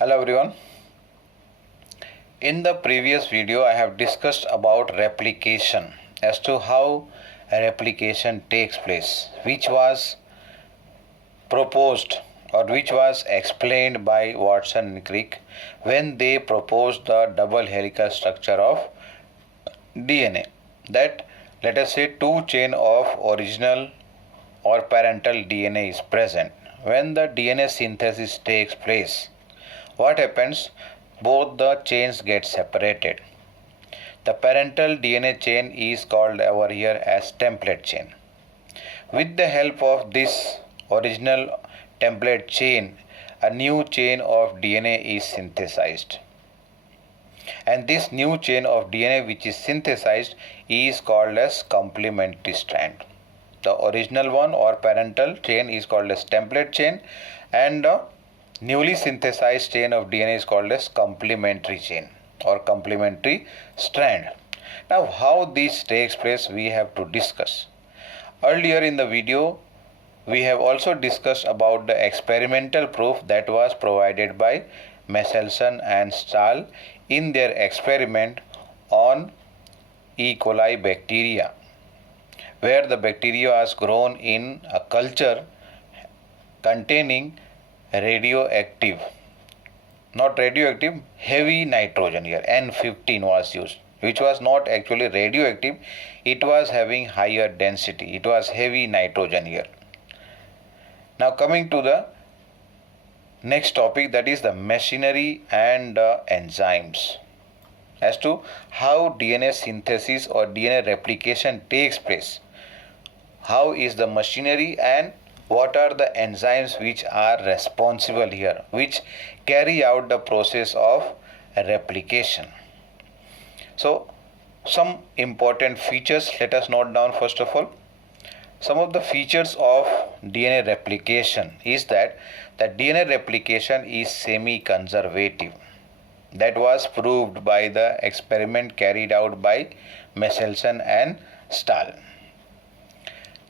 Hello everyone. In the previous video I have discussed about replication as to how replication takes place, which was proposed or which was explained by Watson and Crick when they proposed the double helical structure of DNA, that let us say two chain of original or parental DNA is present. When the DNA synthesis takes place, what happens? Both the chains get separated. The parental DNA chain is called over here as template chain. With the help of this original template chain, a new chain of DNA is synthesized. And this new chain of DNA which is synthesized is called as complementary strand. The original one or parental chain is called as template chain, and the newly synthesized chain of DNA is called as complementary chain or complementary strand. Now how this takes place we have to discuss. Earlier in the video we have also discussed about the experimental proof that was provided by Michelson and Stahl in their experiment on E. coli bacteria, where the bacteria was grown in a culture containing radioactive, not radioactive, heavy nitrogen here, N15 was used, which was not actually radioactive, it was having higher density, it was heavy nitrogen here. Now coming to the next topic, that is the machinery and enzymes, as to how DNA synthesis or DNA replication takes place. How is the machinery and what are the enzymes which are responsible here, which carry out the process of replication. So some important features, let us note down first of all. Some of the features of DNA replication is that the DNA replication is semi-conservative. That was proved by the experiment carried out by Michelson and Stahl.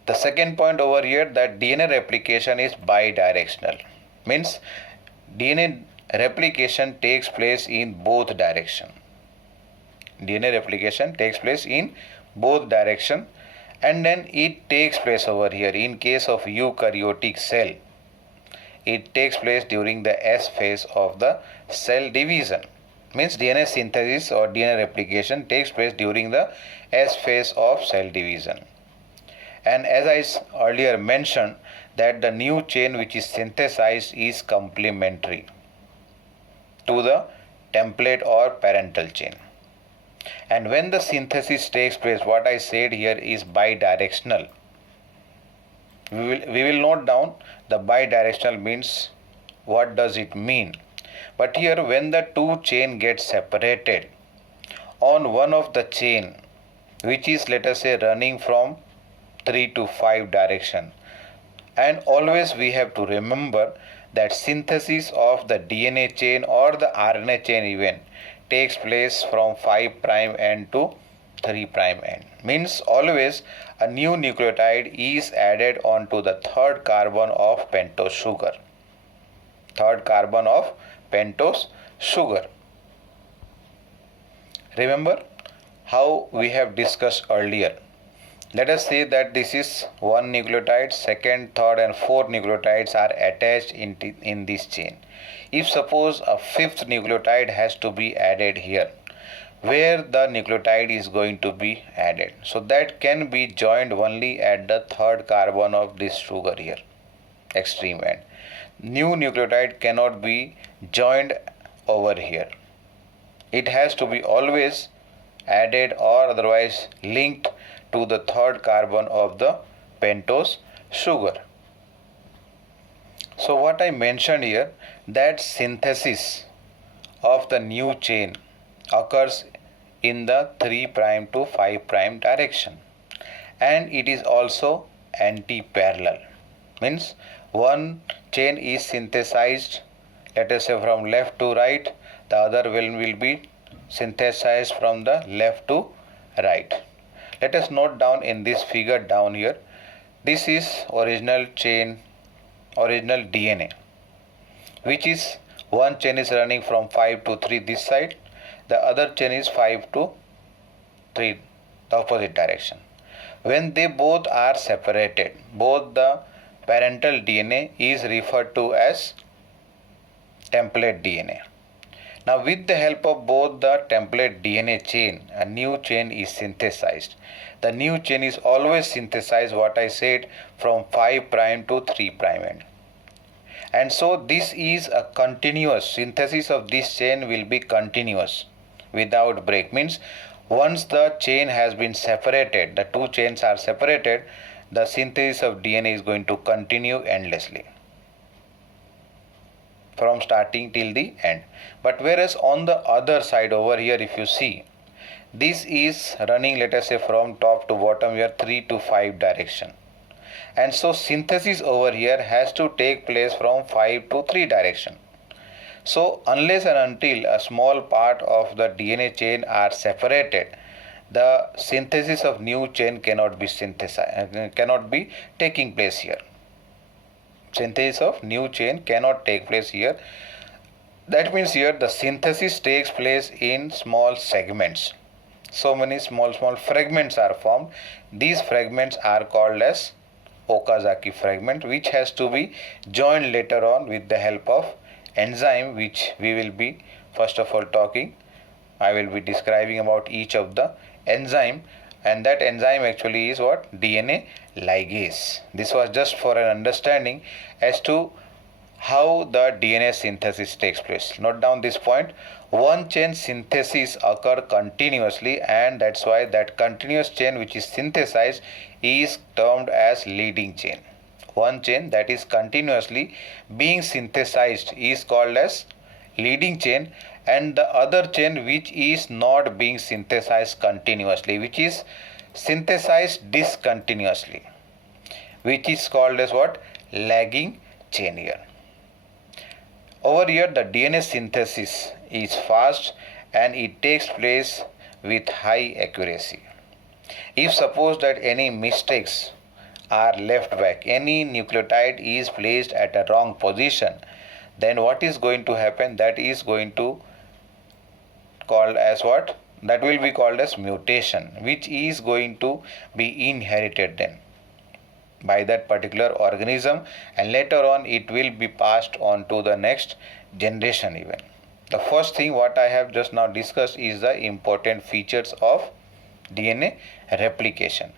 The second point over here, that DNA replication is bidirectional, means DNA replication takes place in both direction. DNA replication takes place in both direction, and then it takes place over here in case of eukaryotic cell. It takes place during the S phase of the cell division. Means DNA synthesis or DNA replication takes place during the S phase of cell division. And as I earlier mentioned, that the new chain which is synthesized is complementary to the template or parental chain. And when the synthesis takes place, what I said here is bidirectional. We will note down the bidirectional means what does it mean. But here when the two chain gets separated, on one of the chain which is, let us say, running from 3 to 5 direction, and always we have to remember that synthesis of the DNA chain or the RNA chain even takes place from 5' end to 3' end. Means always a new nucleotide is added onto the third carbon of pentose sugar. Third carbon of pentose sugar. Remember how we have discussed earlier. Let us say that this is one nucleotide, second, third and fourth nucleotides are attached in this chain. If suppose a fifth nucleotide has to be added here, where the nucleotide is going to be added, so that can be joined only at the third carbon of this sugar here, extreme end. New nucleotide cannot be joined over here. It has to be always added or otherwise linked to the third carbon of the pentose sugar. So what I mentioned here, that synthesis of the new chain occurs in the 3' to 5' direction, and it is also anti-parallel. Means one chain is synthesized, let us say, from left to right, the other will be synthesized from the left to right. Let us note down in this figure down here, this is original chain, original DNA, which is One chain is running from 5 to 3 this side, the other chain is 5 to 3 the opposite direction. When they both are separated, both the parental DNA is referred to as template DNA. Now with the help of both the template DNA chain, a new chain is synthesized. The new chain is always synthesized, what I said, from 5 prime to 3 prime end. And so this is a continuous synthesis of this chain will be continuous without break. Means once the chain has been separated, the two chains are separated, the synthesis of DNA is going to continue endlessly from starting till the end. But whereas on the other side over here, if you see, this is running, let us say, from top to bottom here 3 to 5 direction. And so synthesis over here has to take place from 5 to 3 direction. So unless and until a small part of the DNA chain are separated, the synthesis of new chain cannot be taking place here. Synthesis of new chain cannot take place here. That means here the synthesis takes place in small segments. So many small fragments are formed. These fragments are called as Okazaki fragment, which has to be joined later on with the help of enzyme, which we will be first of all talking. I will be describing about each of the enzyme, and that enzyme actually is what? DNA ligase. This was just for an understanding as to how the DNA synthesis takes place. Note down this point. One chain synthesis occur continuously, and that's why that continuous chain which is synthesized is termed as leading chain. One chain that is continuously being synthesized is called as leading chain, and the other chain which is not being synthesized continuously, which is synthesized discontinuously, which is called as what? Lagging chain here. Over here the DNA synthesis is fast and it takes place with high accuracy. If suppose that any mistakes are left back, any nucleotide is placed at a wrong position, then what is going to happen? That is going to called as what? That will be called as mutation, which is going to be inherited then by that particular organism, and later on it will be passed on to the next generation even. The first thing what I have just now discussed is the important features of DNA replication.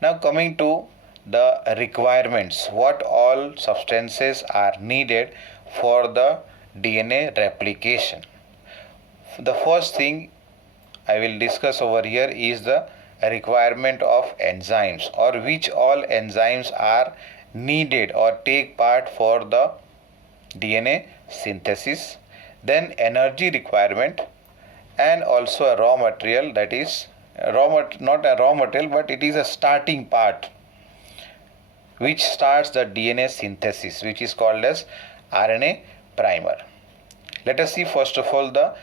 Now coming to the requirements, what all substances are needed for the DNA replication. The first thing I will discuss over here is the requirement of enzymes, or which all enzymes are needed or take part for the DNA synthesis, then energy requirement, and also a raw material, that is not a raw material but it is a starting part which starts the DNA synthesis, which is called as RNA primer. Let us see first of all the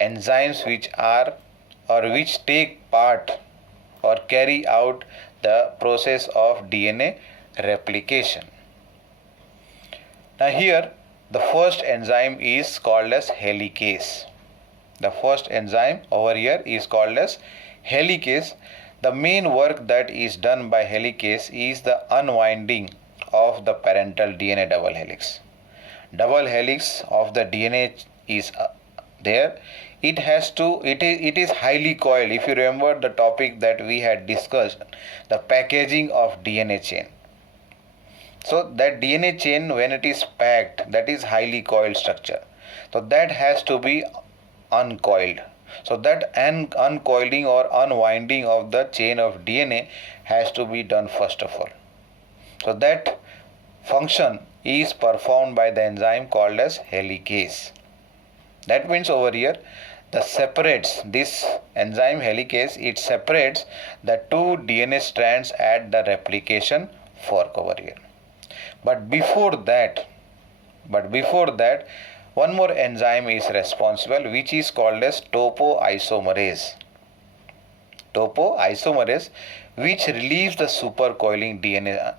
enzymes which are or which take part or carry out the process of DNA replication. Now here the first enzyme is called as helicase. The first enzyme over here is called as helicase. The main work that is done by helicase is the unwinding of the parental DNA double helix. Double helix of the DNA is there. It is highly coiled. If you remember the topic that we had discussed, the packaging of DNA chain. So that DNA chain, when it is packed, that is highly coiled structure. So that has to be uncoiled. So that uncoiling or unwinding of the chain of DNA has to be done first of all. So that function is performed by the enzyme called as helicase. That means over here this enzyme helicase, it separates the two DNA strands at the replication fork over here. But before that, one more enzyme is responsible, which is called as topoisomerase. Topoisomerase, which relieves the supercoiling DNA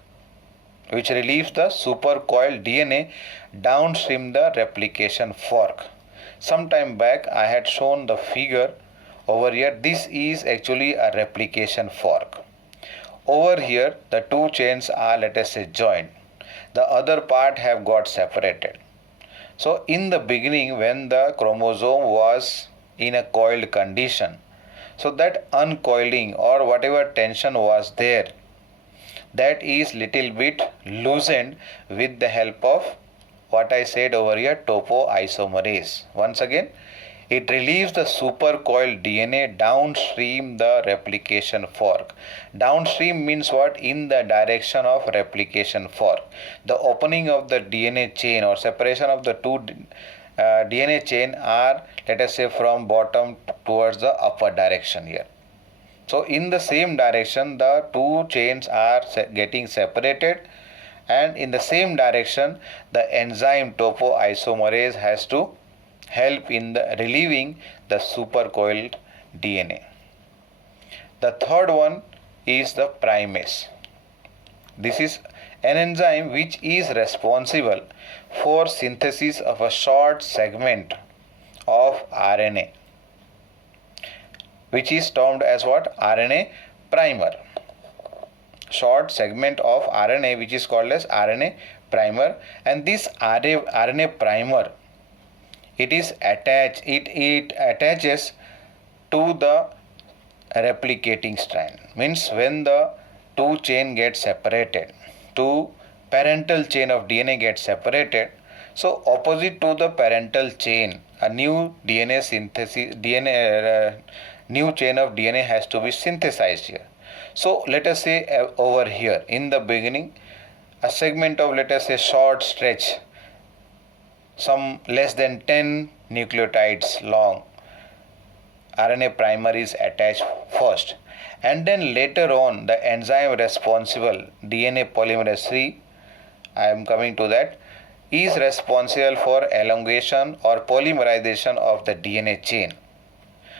which relieves the supercoiled DNA downstream the replication fork. Some time back I had shown the figure over here. This is actually a replication fork. Over here the two chains are, let us say, joined. The other part have got separated. So in the beginning, when the chromosome was in a coiled condition, so that uncoiling or whatever tension was there, that is little bit loosened with the help of what I said over here, topoisomerase. Once again, it relieves the supercoiled DNA downstream the replication fork. Downstream means what? In the direction of replication fork. The opening of the DNA chain or separation of the two DNA chain are, let us say, from bottom towards the upper direction here. So in the same direction the two chains are getting separated, and in the same direction the enzyme topoisomerase has to help in the relieving the supercoiled DNA. The third one is the primase. This is an enzyme which is responsible for synthesis of a short segment of RNA, which is termed as what? RNA primer. Short segment of RNA which is called as RNA primer, and this RNA primer, it attaches to the replicating strand. Means when the two chain get separated, two parental chain of DNA get separated, so opposite to the parental chain a new DNA synthesis new chain of DNA has to be synthesized here. So let us say over here in the beginning a segment of, let us say, short stretch, some less than 10 nucleotides long RNA primer is attached first, and then later on the enzyme responsible, DNA polymerase III, I am coming to that, is responsible for elongation or polymerization of the DNA chain.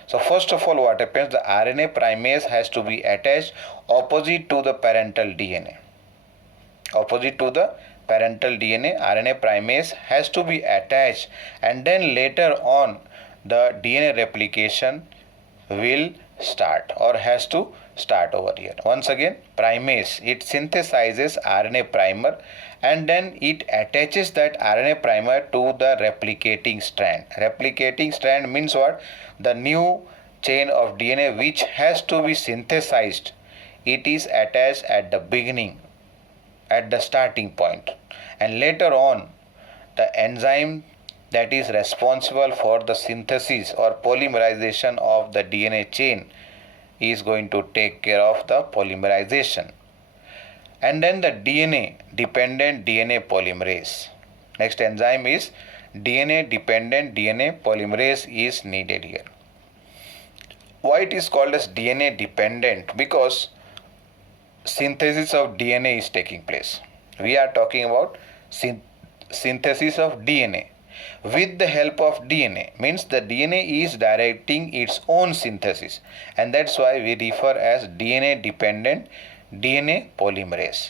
So first of all, what happens, the RNA primase has to be attached opposite to the parental DNA. Opposite to the parental DNA, RNA primase has to be attached, and then later on the DNA replication will start or has to start over here. Once again, primase, it synthesizes RNA primer and then it attaches that RNA primer to the replicating strand. Replicating strand means what? The new chain of DNA which has to be synthesized. It is attached at the beginning, at the starting point, and later on the enzyme that is responsible for the synthesis or polymerization of the DNA chain is going to take care of the polymerization. And then the DNA dependent DNA polymerase. Next enzyme is DNA dependent DNA polymerase is needed here. Why it is called as DNA dependent? Because synthesis of DNA is taking place. We are talking about synthesis of DNA. With the help of DNA, means the DNA is directing its own synthesis, and that's why we refer as DNA dependent DNA polymerase.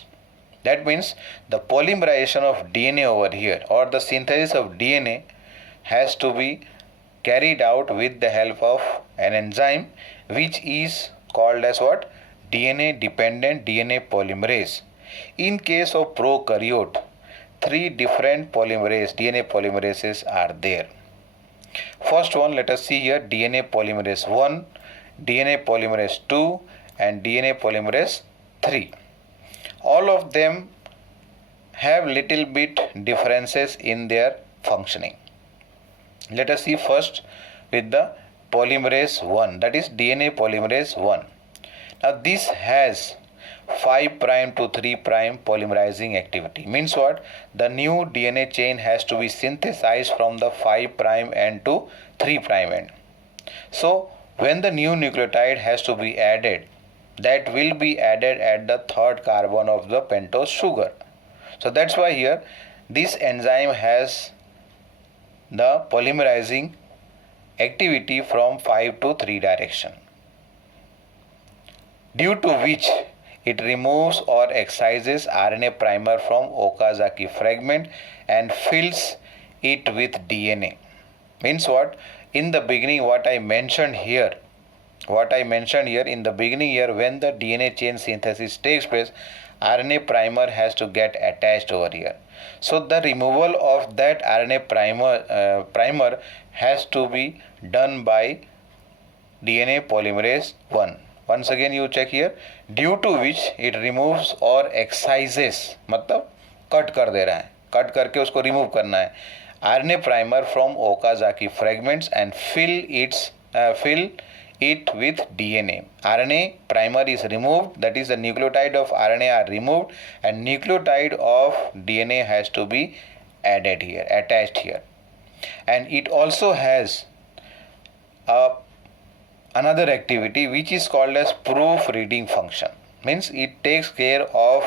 That means the polymerization of DNA over here or the synthesis of DNA has to be carried out with the help of an enzyme which is called as what? DNA dependent DNA polymerase. In case of prokaryote, three different DNA polymerases are there. First one, let us see here, DNA polymerase 1, DNA polymerase 2 and DNA polymerase 3. All of them have little bit differences in their functioning. Let us see first with the polymerase 1, that is DNA polymerase 1. Now this has 5' to 3' polymerizing activity. Means what? The new DNA chain has to be synthesized from the 5' end to 3' end. So when the new nucleotide has to be added, that will be added at the third carbon of the pentose sugar. So that's why here this enzyme has the polymerizing activity from 5 to 3 direction, due to which it removes or excises RNA primer from Okazaki fragment and fills it with DNA. Means what? In the beginning, what I mentioned here in the beginning here, when the DNA chain synthesis takes place, RNA primer has to get attached over here. So the removal of that RNA primer has to be done by DNA polymerase 1. Once again you check here, due to which it removes or excises, मतलब cut कर दे रहा है, cut करके उसको remove करना है, RNA primer from Okazaki fragments and fill it with DNA. RNA primer is removed, that is the nucleotide of RNA are removed and nucleotide of DNA has to be added here, attached here. And it also has another activity which is called as proofreading function. Means it takes care of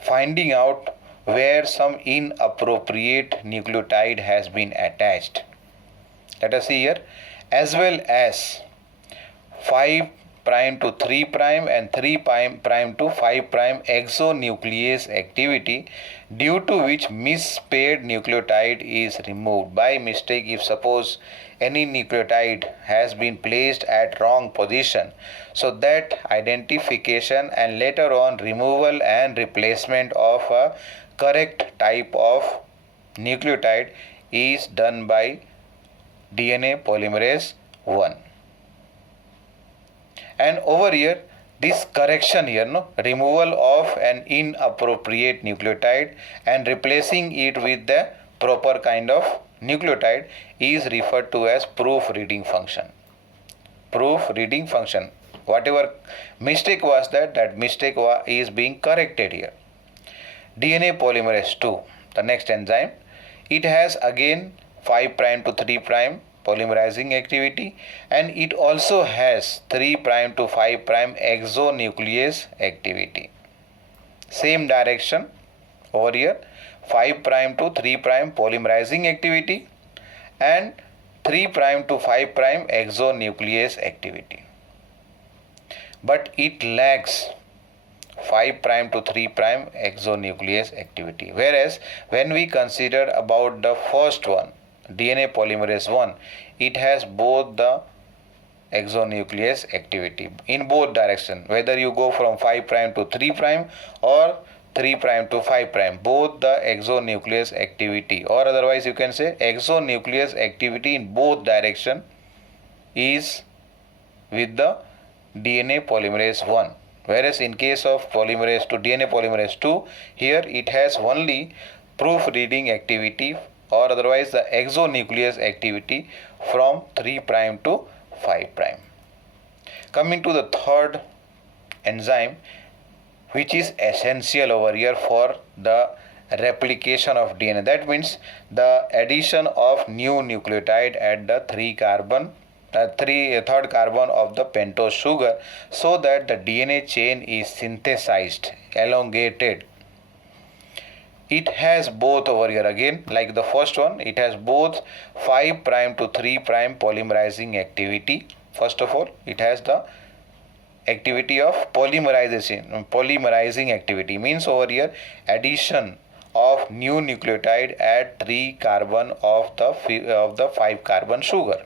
finding out where some inappropriate nucleotide has been attached. Let us see here. As well as 5' to 3' and 3' to 5' exonuclease activity, due to which mispaired nucleotide is removed. By mistake, if suppose any nucleotide has been placed at wrong position, so that identification and later on removal and replacement of a correct type of nucleotide is done by DNA polymerase 1. And over here, this correction here, removal of an inappropriate nucleotide and replacing it with the proper kind of nucleotide is referred to as proofreading function. Proofreading function. Whatever mistake was that mistake is being corrected here. DNA polymerase 2, the next enzyme, it has again 5' to 3' polymerizing activity, and it also has 3' to 5' exonuclease activity. Same direction over here, 5' to 3' polymerizing activity and 3' to 5' exonuclease activity. But it lacks 5' to 3' exonuclease activity. Whereas when we consider about the first one, DNA polymerase 1, it has both the exonuclease activity in both direction. Whether you go from 5' to 3' or 3' to 5', both the exonuclease activity, or otherwise you can say exonuclease activity in both direction is with the DNA polymerase 1. Whereas in case of polymerase 2, DNA polymerase 2, here it has only proofreading activity or otherwise the exonuclease activity from 3' to 5'. Coming to the third enzyme, which is essential over here for the replication of DNA. That means the addition of new nucleotide at the third carbon of the pentose sugar, so that the DNA chain is synthesized, elongated. It has both over here again, like the first one, it has both 5' to 3' polymerizing activity. First of all, it has the activity of polymerizing activity, means over here addition of new nucleotide at 3 carbon of the 5 carbon sugar.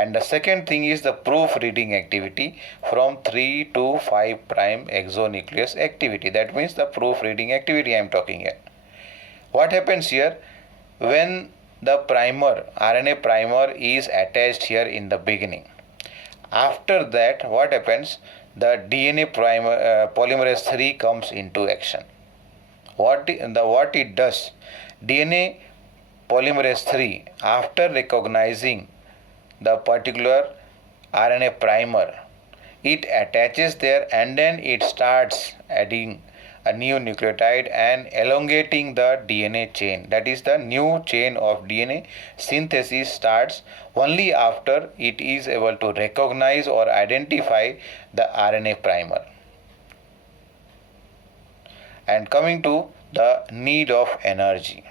And the second thing is the proofreading activity from 3 to 5' exonuclease activity. That means the proofreading activity I am talking here. What happens here when the RNA primer is attached here in the beginning? After that, what happens? The DNA polymerase 3 comes into action. What it does? DNA polymerase 3, after recognizing the particular RNA primer, it attaches there and then it starts adding a new nucleotide and elongating the DNA chain. That is, the new chain of DNA synthesis starts only after it is able to recognize or identify the RNA primer. And coming to the need of energy.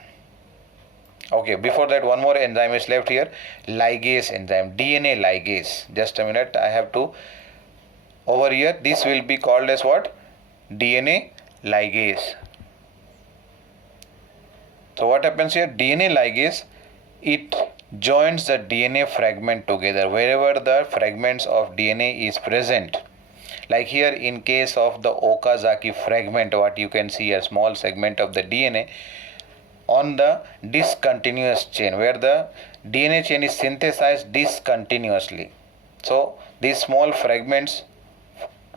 Okay, before that, one more enzyme is left here, ligase enzyme, DNA ligase. Just a minute, I have to, over here, this will be called as what? DNA ligase. So what happens here? DNA ligase, it joins the DNA fragment together wherever the fragments of DNA is present. Like here in case of the Okazaki fragment, what you can see, a small segment of the DNA on the discontinuous chain where the DNA chain is synthesized discontinuously. So these small fragments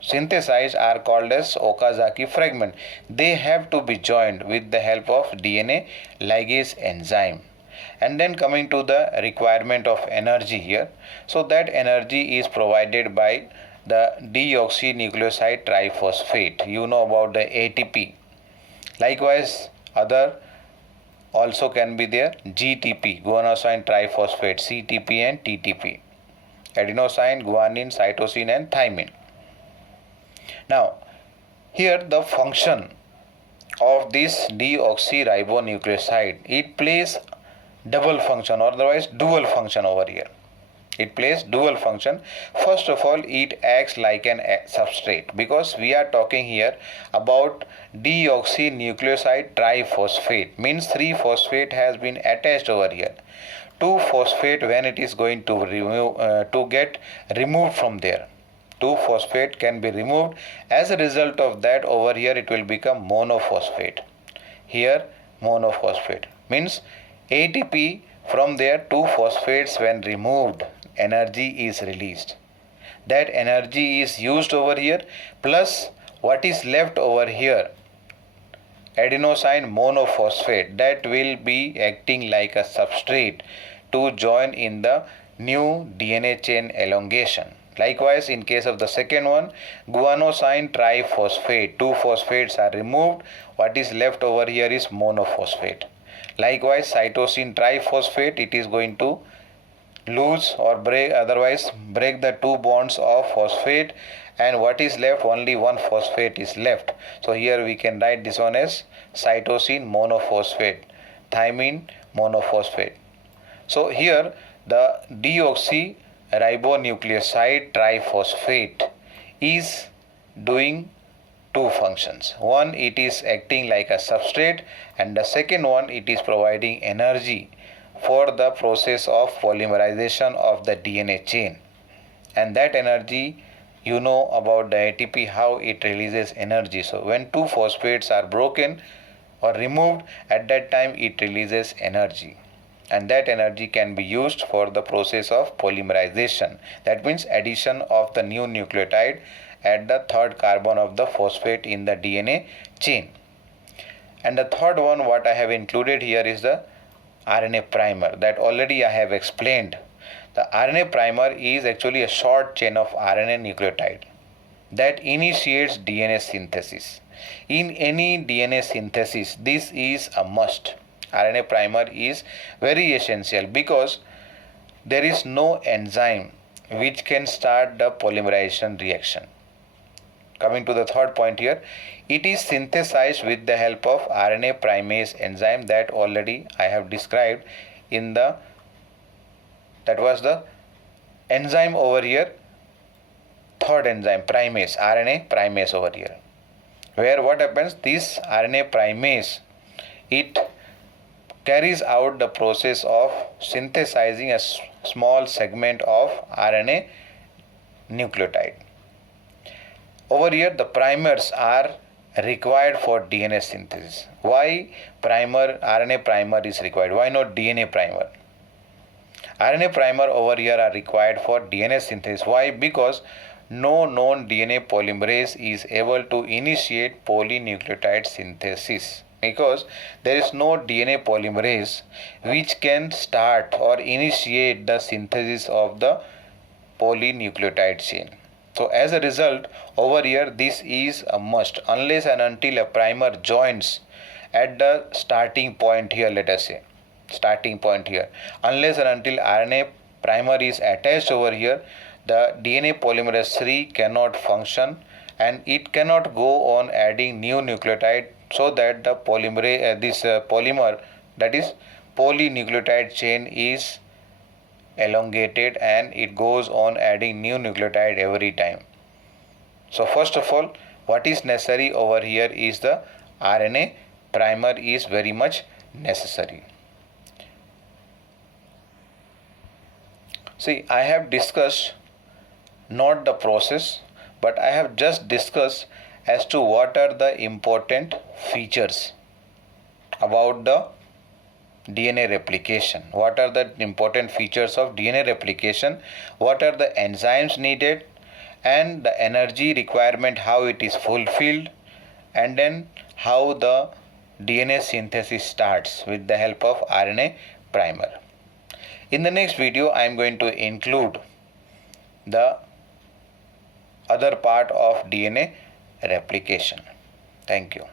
synthesized are called as Okazaki fragment. They have to be joined with the help of DNA ligase enzyme. And then coming to the requirement of energy here. So that energy is provided by the deoxynucleoside triphosphate. You know about the ATP. Likewise, other also can be there, GTP, guanosine triphosphate, CTP and TTP, adenosine, guanine, cytosine and thymine. Now, here the function of this deoxyribonucleoside, it plays double function or otherwise dual function over here. It plays dual function. First of all, it acts like an substrate because we are talking here about deoxynucleoside triphosphate, means 3-phosphate has been attached over here. 2-phosphate when it is going to get removed from there. 2-phosphate can be removed. As a result of that, over here it will become monophosphate. Here monophosphate means ATP from there, 2 phosphates when removed, energy is released. That energy is used over here plus what is left over here, adenosine monophosphate, that will be acting like a substrate to join in the new DNA chain elongation. Likewise, in case of the second one, guanosine triphosphate, 2 phosphates are removed, what is left over here is monophosphate. Likewise, cytosine triphosphate, it is going to lose or break, otherwise break the 2 bonds of phosphate, and what is left, only 1 phosphate is left. So here we can write this one as cytosine monophosphate, thymine monophosphate. So here the deoxyribonucleoside triphosphate is doing 2 functions. One, it is acting like a substrate, and the second one, it is providing energy for the process of polymerization of the DNA chain. And that energy, you know about the ATP, how it releases energy. So when 2 phosphates are broken or removed, at that time it releases energy, and that energy can be used for the process of polymerization. That means addition of the new nucleotide at the 3rd carbon of the phosphate in the DNA chain. And the third one what I have included here is the RNA primer, that already I have explained. The RNA primer is actually a short chain of RNA nucleotide that initiates DNA synthesis. In any DNA synthesis, this is a must. RNA primer is very essential because there is no enzyme which can start the polymerization reaction. Coming to the third point here, it is synthesized with the help of RNA primase enzyme that already I have described in the, that was the enzyme over here, third enzyme, primase, RNA primase over here, where what happens, this RNA primase, it carries out the process of synthesizing a small segment of RNA nucleotide. Over here, the primers are required for DNA synthesis. Why RNA primer is required? Why not DNA primer? RNA primer over here are required for DNA synthesis. Why? Because no known DNA polymerase is able to initiate polynucleotide synthesis. Because there is no DNA polymerase which can start or initiate the synthesis of the polynucleotide chain. So as a result, over here this is a must. Unless and until a primer joins at the starting point here, let us say starting point here, unless and until RNA primer is attached over here, the DNA polymerase 3 cannot function, and it cannot go on adding new nucleotide so that the polymer, that is polynucleotide chain, is elongated and it goes on adding new nucleotide every time. So first of all, What is necessary over here is the RNA primer is very much necessary. See, I have discussed not the process, but I have just discussed as to what are the important features about the DNA replication. What are the important features of DNA replication? What are the enzymes needed and the energy requirement, how it is fulfilled, and then how the DNA synthesis starts with the help of RNA primer. In the next video, I am going to include the other part of DNA replication. Thank you.